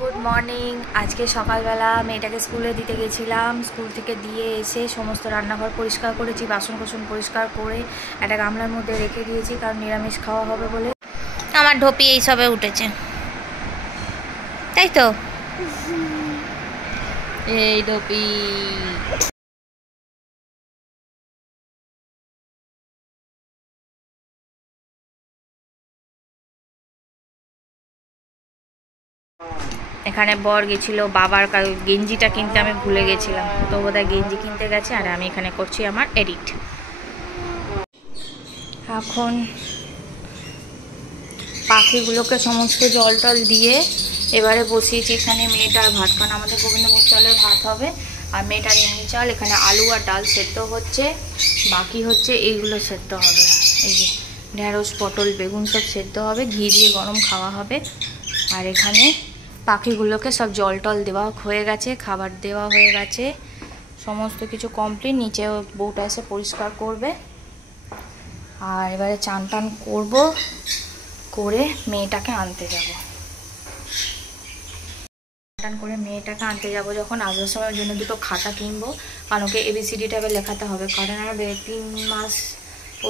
Good morning. আজকে সকালবেলা মেয়েটাকে স্কুলে দিতে গেছিলাম। স্কুল থেকে দিয়ে এসে সমস্ত রান্নাঘর পরিষ্কার করেছি, বাসন কোসন পরিষ্কার করে একটা গামলার মধ্যে রেখে দিয়েছি, কারণ নিরামিষ খাওয়া হবে বলে। আমার ঢোপি এই সবে উঠেছে, তাই তো? এই ঢোপি এখানে বর গেছিল বাবার গেঞ্জিটা কিনতে, আমি ভুলে গেছিলাম, তো বোধহয় গেঞ্জি কিনতে গেছে, আর আমি এখানে করছি আমার এডিট। এখন পাখিগুলোকে সমস্ত জল টল দিয়ে এবারে বসিয়েছি এখানে মেয়েটার ভাত, কারণ আমাদের গোবিন্দভোগ চালের ভাত হবে, আর মেয়েটার এমনি চাল। এখানে আলু আর ডাল সেদ্ধ হচ্ছে, বাকি হচ্ছে এইগুলো সেদ্ধ হবে। এই যে ঢেঁড়স পটল বেগুন সব সেদ্ধ হবে, ঘি দিয়ে গরম খাওয়া হবে। আর এখানে পাখিগুলোকে সব জল টল দেওয়া হয়ে গেছে, খাবার দেওয়া হয়ে গেছে, সমস্ত কিছু কমপ্লিট। নিচে বউটা এসে পরিষ্কার করবে, আর এবারে চান টান করবো, করে মেয়েটাকে আনতে যাব। চান করে মেয়েটাকে আনতে যাব যখন, আসার সময়ের জন্য দুটো খাতা কিনবো, কারণ ওকে ABCD টাইপে লেখাতে হবে। কারণ আমার 3 মাস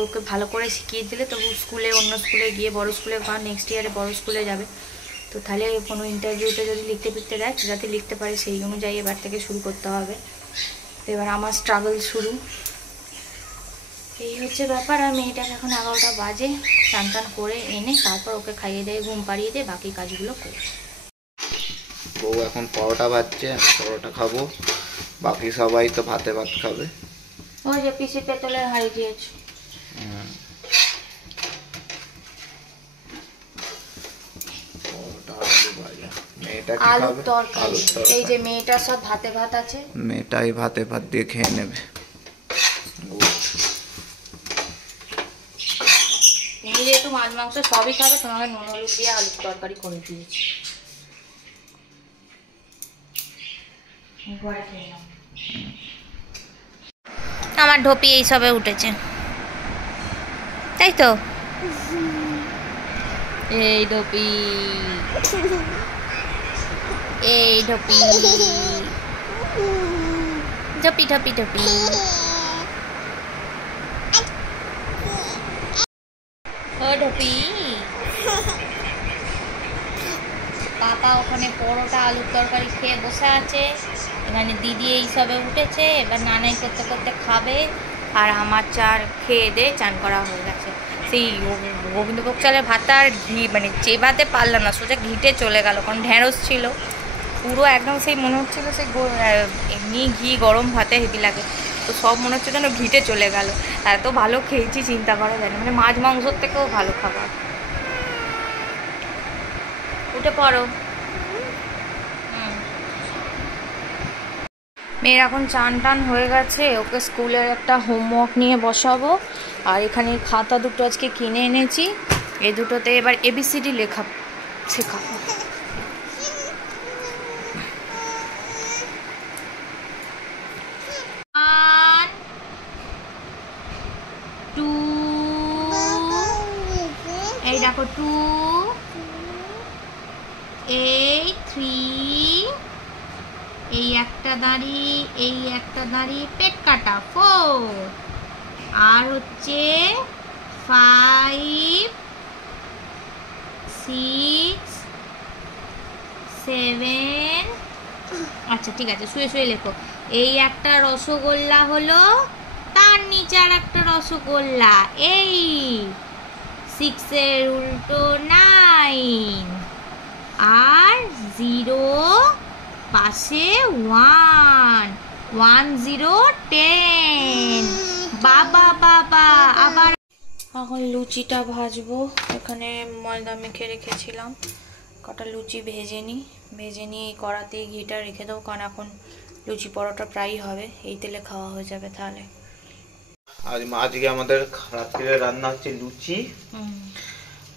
ওকে ভালো করে শিখিয়ে দিলে তবু স্কুলে, অন্য স্কুলে গিয়ে বড় স্কুলে বা নেক্সট ইয়ারে বড় স্কুলে যাবে, তো তাহলে কোনো ইন্টারভিউতে যদি লিখতে দেয় যাতে লিখতে পারে, সেই অনুযায়ী এবার থেকে শুরু করতে হবে। তো এবার আমার স্ট্রাগল শুরু, এই হচ্ছে ব্যাপার। আর মেয়েটাকে এখন 11টা বাজে, চান টান করে এনে তারপর ওকে খাইয়ে দিয়ে ঘুম পাড়িয়ে দিয়ে বাকি কাজগুলো করি। বউ এখন পরোটা ভাজছে, আমি পরোটা খাবো, বাকি সবাই তো ভাতে ভাত খাবে। ওই যে পিসি পেতলের হাঁড়ি দিয়েছে। আলুর তরকারি, এই যে মেয়েটার সব ভাতে ভাত আছে, মেয়েটাই ভাতে ভাত দিয়ে খেয়ে নেবে। তুমি যেহেতু মাছ মাংস সবই খাবে, তোমাকে নুন হলুদ দিয়ে আলুর তরকারি করে দিয়েছি। আমার ঢোপি এই সবে উঠেছে, তাই তো? এই ঢোপি, এই ঢোপি, ঢোপি ঢোপি ঢোপি। ও ঢোপি, পাপা ওখানে পরোটা আলুর তরকারি খেয়ে বসে আছে, এখানে দিদি এই সবে উঠেছে, এবার নানাই করতে করতে খাবে, আর আমার চার খেয়ে দিয়ে চান করা হয়ে গেছে। সেই গোবিন্দভোগ চালের ভাতটা আর ঘি মানে চেবাতে পারলাম না, সোজা ঘিটে চলে গেল, কারণ ঢেঁড়স ছিল পুরো একদম, সেই মনে হচ্ছিলো সেই এমনি ঘি গরম ভাতে হেভি লাগে, তো সব মনে হচ্ছে যেন ঘিটে চলে গেল। এত ভালো খেয়েছি চিন্তা করা যায় না, মানে মাছ মাংসর থেকেও ভালো খাবার। উঠে পড়ো। মেয়ের এখন চান টান হয়ে গেছে, ওকে স্কুলের একটা হোমওয়ার্ক নিয়ে বসাবো। আর এখানে খাতা দুটো আজকে কিনে এনেছি, এই দুটোতে এবার ABCD লেখা শেখাবো। 1 2, এই দেখো 2, এই 3, এই একটা দাঁড়ি, এই একটা দাঁড়ি, পেট কাটা 4, আর হচ্ছে 5 6 7। আচ্ছা ঠিক আছে, শুয়ে শুয়ে লেখো। এই একটা রসগোল্লা হলো, তার নিচে আর একটা রসগোল্লা, এই 6 উল্টো 9, আর 0 পাশে 1, 1 0 10। বাবা বাবা। আবার এখন লুচিটা ভাজবো, এখানে ময়দা মেখে রেখেছিলাম, কটা লুচি ভেজে নিয়ে এই কড়াতেই ঘিটা রেখে দেবো, কারণ এখন লুচি পরোটা প্রায়ই হবে, এই তেলে খাওয়া হয়ে যাবে তাহলে। আজকে আমাদের রাত্রিরে রান্না হচ্ছে লুচি,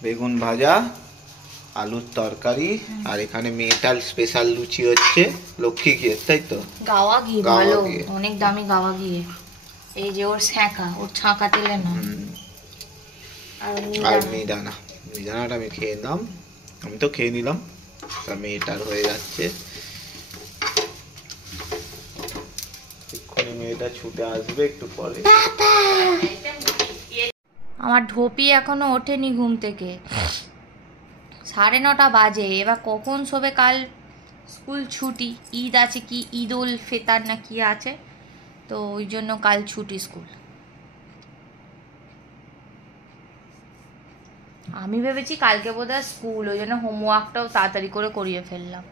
বেগুন ভাজা, আলুর তরকারি, আর এখানে মেয়েটার স্পেশাল লুচি হচ্ছে লক্ষ্মী ঘি, তাই তো? গাওয়া ঘি, ভালো অনেক দামি গাওয়া ঘি, এই যে ওর ছ্যাঁকা, ওর ছাঁকা তেলে না। আর মিহিদানা, মিহিদানাটা আমি খেয়ে নিলাম, আমি তো খেয়ে নিলাম। মেয়েটার হয়ে যাচ্ছে, এক্ষুনি মেয়েটা ছুটে আসবে একটু পরে। আমার ঢোপি এখনো ওঠেনি ঘুম থেকে, 9:30 বাজে। এবার কখন শোবে? কাল স্কুল ছুটি, ঈদ আছে, কি ঈদ উল ফিতর না কি আছে, তো ওই জন্য কাল ছুটি স্কুল। আমি ভেবেছি কালকে বোধহয় স্কুল, ওই জন্য হোমওয়ার্কটাও তাড়াতাড়ি করে করিয়ে ফেললাম।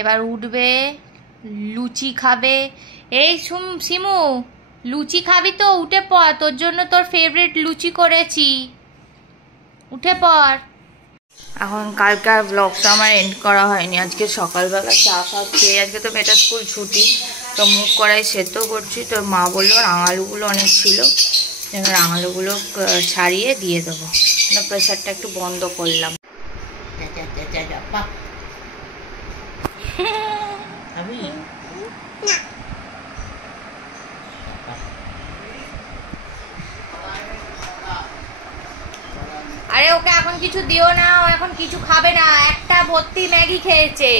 এবার উঠবে, লুচি খাবে। এই শিমু, লুচি খাবি তো? উঠে পড়, তোর জন্য তোর ফেভারিট লুচি করেছি, উঠে পড়। এখন কালকার ব্লগটা আমার এন্ড করা হয়নি। আজকে সকালবেলা চা খেয়ে, আজকে তো মেয়েটার স্কুল ছুটি, তো মুখ কড়াই সেদ্ধ করছি। তো মা বললো রাঙালুগুলো অনেক ছিল, রাঙালুগুলো ছাড়িয়ে দিয়ে দেবো, প্রেশারটা একটু বন্ধ করলাম। আরে ওকে এখন কিছু দিও না, ও এখন কিছু খাবে না, একটা ভর্তি ম্যাগি খেয়েছে।